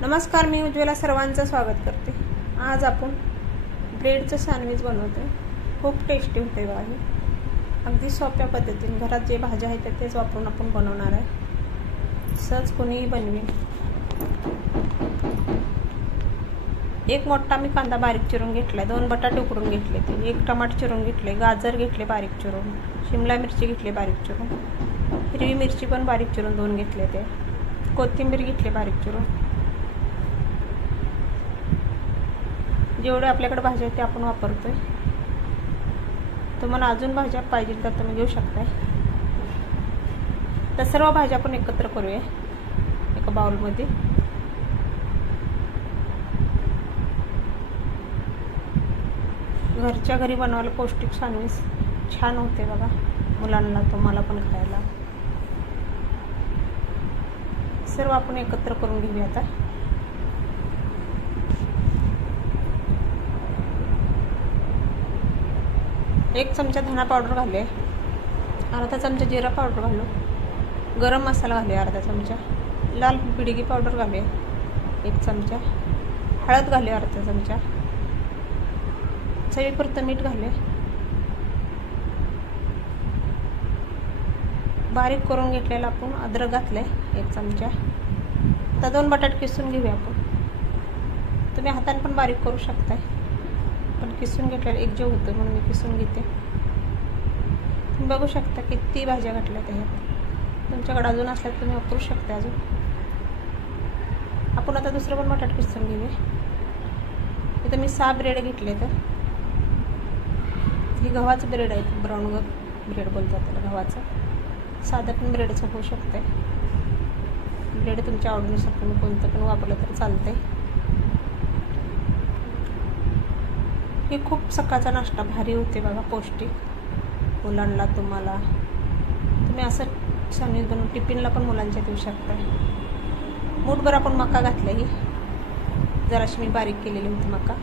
नमस्कार मी उज्ज्वला सर्वांचं स्वागत करते. आज आपण ब्रेडचं सँडविच बनवतो खूप टेस्टी होते बघा हे. अगदी सोप्या पद्धतीने. घरात जे भाज्या आहेत त्या तेच वापरून आपण बनवणार आहे. सहज कोणीही बनवेल एक मोठा मी कांदा बारीक चिरून घेतला आहे दोन बटाटे उकडून घेतले ते. एक टमाट चिरून घेतले. गाजर घेतले बारीक चिरून. शिमला मिरची घेतली बारीक चिरून. हिरवी मिरची पण बारीक चिरून दोन घेतले ते. कोथिंबीर घेतली बारीक चिरून. जेवढे आपल्याकडे भाज्या आहेत ते आपण वापरतोय. तुम्हाला अजून भाज्या पाहिजे तर तुम्ही घेऊ शकताय. तर सर्व भाज्या आपण एकत्र करूया एका बाउलमध्ये. घरच्या घरी बनवायला पौष्टिक सँडविच छान होते बघा मुलांना तुम्हाला पण खायला. सर्व आपण एकत्र करून घेऊया आता. एक चमचा धना पावडर घालूया. अर्धा चमचा जिरा पावडर घालू. गरम मसाला घालूया अर्धा चमचा. लाल बिडगी पावडर घालूया. एक चमचा. हळद घाले अर्धा चमचा. चवीपुरतं मीठ घालूया. बारीक करून घेतलेलं आपण अद्रक घातलं आहे एक चमचा. आता दोन बटाट किसून घेऊया आपण. तुम्ही हाताने पण बारीक करू शकताय. पण किसून घेतल्यावर एक जेव होतं म्हणून मी किसून घेते. तुम्ही बघू शकता किती भाज्या घातल्या त्याच्यात तुमच्याकडे अजून असल्या तुम्ही वापरू शकता अजून. आपण आता दुसरं पण बटाट किसून घेऊया. इथं मी सहा ब्रेड घेतले तर. ही गव्हाचं ब्रेड आहे ब्राऊन ग ब्रेड बोलतात त्याला गव्हाचं. साधं पण ब्रेडचं होऊ शकतं ब्रेड तुमच्या आवडीनुसार तुम्ही कोणतं पण वापरलं तर चालतंय. हे खूप सकाळचा नाश्ता भारी होते बघा पौष्टिक. मुलांना तुम्हाला. तुम्ही असं सँडविच बनवून टिफिनला पण मुलांच्या देऊ शकता. मूठभर आपण मका घातला ही जराशी मी बारीक केलेली होती मका.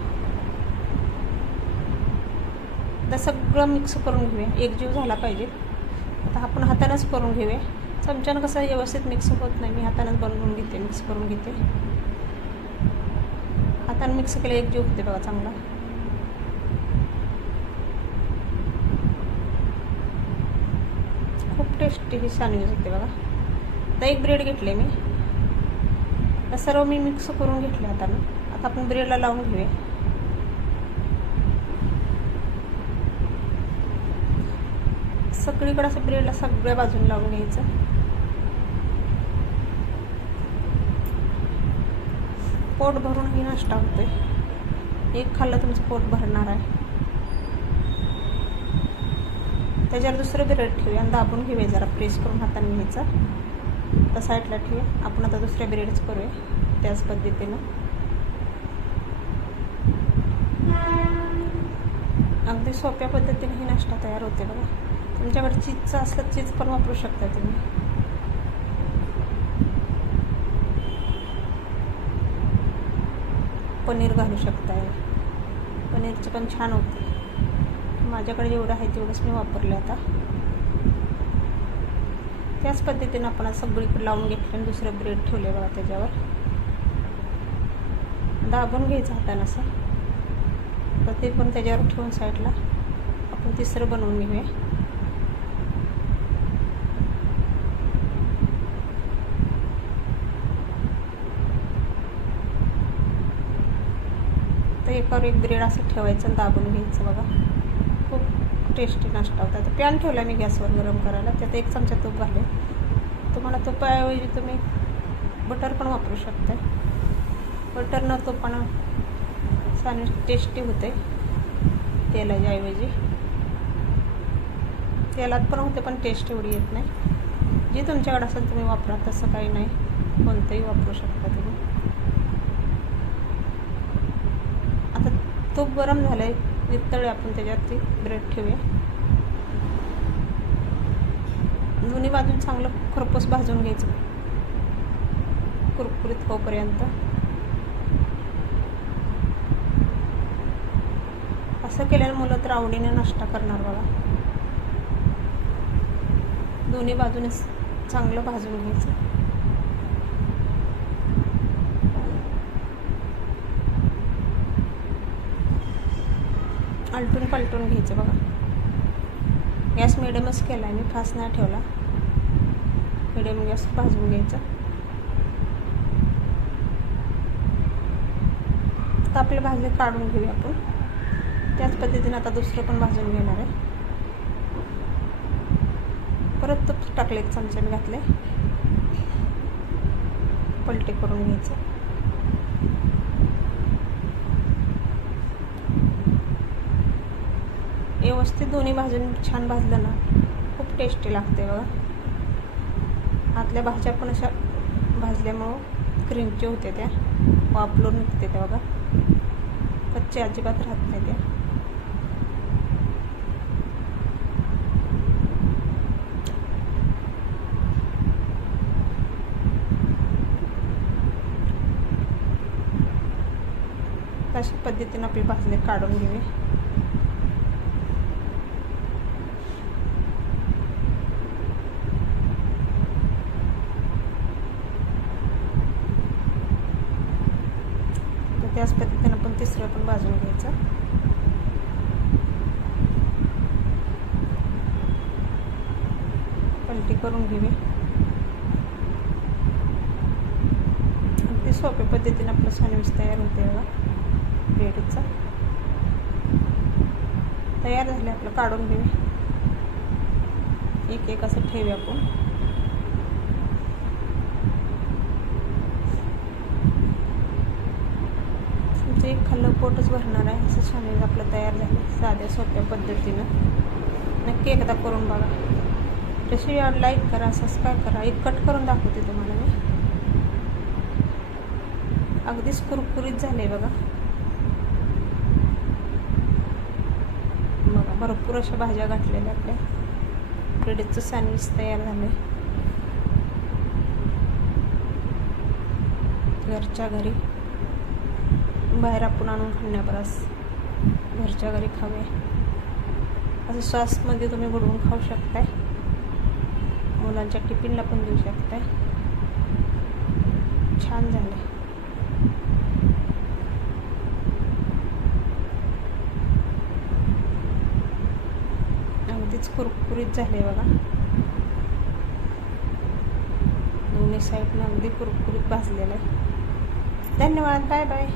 आता सगळं मिक्स करून घेऊया. एकजीव झाला पाहिजे. आता आपण हातानंच करून घेऊया. चमच्यानं कसं व्यवस्थित मिक्स होत नाही. मी हातानंच बनवून घेते मिक्स करून घेते. हातानं मिक्स केलं एकजीव होते बघा चांगला खूप टेस्टी ही सँडविच होते बघा. आता एक ब्रेड घेतले मी. सर्व मी मिक्स करून घेतले हातानं आता आपण ब्रेडला लावून घेऊया. सगळीकडे असं ब्रेडला सगळ्या बाजून लावून घ्यायचं. पोट भरूनही नाश्ता होतोय. एक खाल्लं तुमचं पोट भरणार आहे. त्याच्यावर दुसरं ब्रेड ठेवूया. आणि दाबून घेऊया जरा. प्रेस करून हाताने घ्यायचा. तर साईडला ठेवूया. आपण आता दुसऱ्या ब्रेडच करूया. त्याच पद्धतीनं. अगदी सोप्या पद्धतीने ही नाश्ता तयार होते बघा. तुमच्याकडे चीजचं असलं चीज पण वापरू शकता तुम्ही. पनीर घालू शकताय. पनीरचं पण छान होते. माझ्याकडे जेवढं आहे तेवढंच मी वापरलं आता. त्याच पद्धतीनं आपण असं ब्रेड लावून घेतलं आणि दुसरं ब्रेड ठेवले बघा त्याच्यावर. दाबून घ्यायचं हातानं असं. तर ते पण त्याच्यावर ठेवून साईडला. आपण तिसरं बनवून घेऊया. तर एकावर एक ब्रेड असं ठेवायचं आणि दाबून घ्यायचं बघा. खूप टेस्टी नाश्ता होता. तर पॅन ठेवला मी गॅसवर गरम करायला. त्यात एक चमचा तूप घाले तुम्हाला तुपाऐवजी तुम्ही बटर पण वापरू शकता. बटर न तुपानं छान टेस्टी होते. तेलाच्या ऐवजी. तेलात पण होते पण टेस्ट एवढी येत नाही. जे तुमच्याकडे असेल तुम्ही वापरा. तसं काही नाही. कोणतंही वापरू शकता तुम्ही. आता तूप गरम झालं आहे वितळे आपण त्याच्यावरती ब्रेड ठेवूया. दोन्ही बाजून चांगलं खरपूस भाजून घ्यायचं. कुरकुरीत होईपर्यंत असं केल्यानं मुलं तर आवडीने नाश्ता करणार बघा. दोन्ही बाजूने चांगलं भाजून घ्यायचं. आलटून पलटून घ्यायचं बघा. गॅस मिडियमच केला आहे मी फास्ट नाही ठेवला. मिडियम गॅस भाजून घ्यायचं. तर आपले भाजले काढून घेऊया आपण. त्याच पद्धतीने आता दुसरं पण भाजून घेणार आहे. परत तूप टाकले एक चमच्याने घातले. पलटे करून घ्यायचं. व्यवस्थित दोन्ही भाजून छान भाजलं ना खूप टेस्टी लागते बघा. आतल्या भाज्या पण अशा भाजल्यामुळं क्रीमची होते त्या. वापरून निघते त्या बघा. कच्चे अजिबात राहत नाही त्या. अशा पद्धतीने आपली भाजले काढून घेऊया. त्याच पद्धतीने आपण तिसरं पण भाजून घ्यायचं. पलटी करून घेऊ अगदी सोप्या पद्धतीने आपलं सँडविच तयार होते बघा. ब्रेडचा तयार झाले आपलं काढून घेऊ एक एक असं ठेवू आपण. तुमचं एक खाल्लं पोटच भरणार आहे असं सँडविच आपलं तयार झालं. साध्या सोप्या पद्धतीनं. नक्की एकदा करून बघा. तशी लाईक करा सबस्क्राईब करा. एक कट करून दाखवते तुम्हाला मी. अगदीच कुरकुरीत झाले बघा. बघा भरपूर अशा भाज्या घातलेल्या आपल्या. ब्रेडचं सँडविच तयार झालं घरच्या घरी. बाहेर आपण आणून खाण्यापरास घरच्या घरी खावे असं सॉसमध्ये तुम्ही बुडवून खाऊ शकताय. मुलांच्या टिफिनला पण देऊ शकताय. छान झालं अगदीच कुरकुरीत झाले बघा. दोन्ही साईडनं अगदी कुरकुरीत भाजलेलं आहे धन्यवाद बाय बाय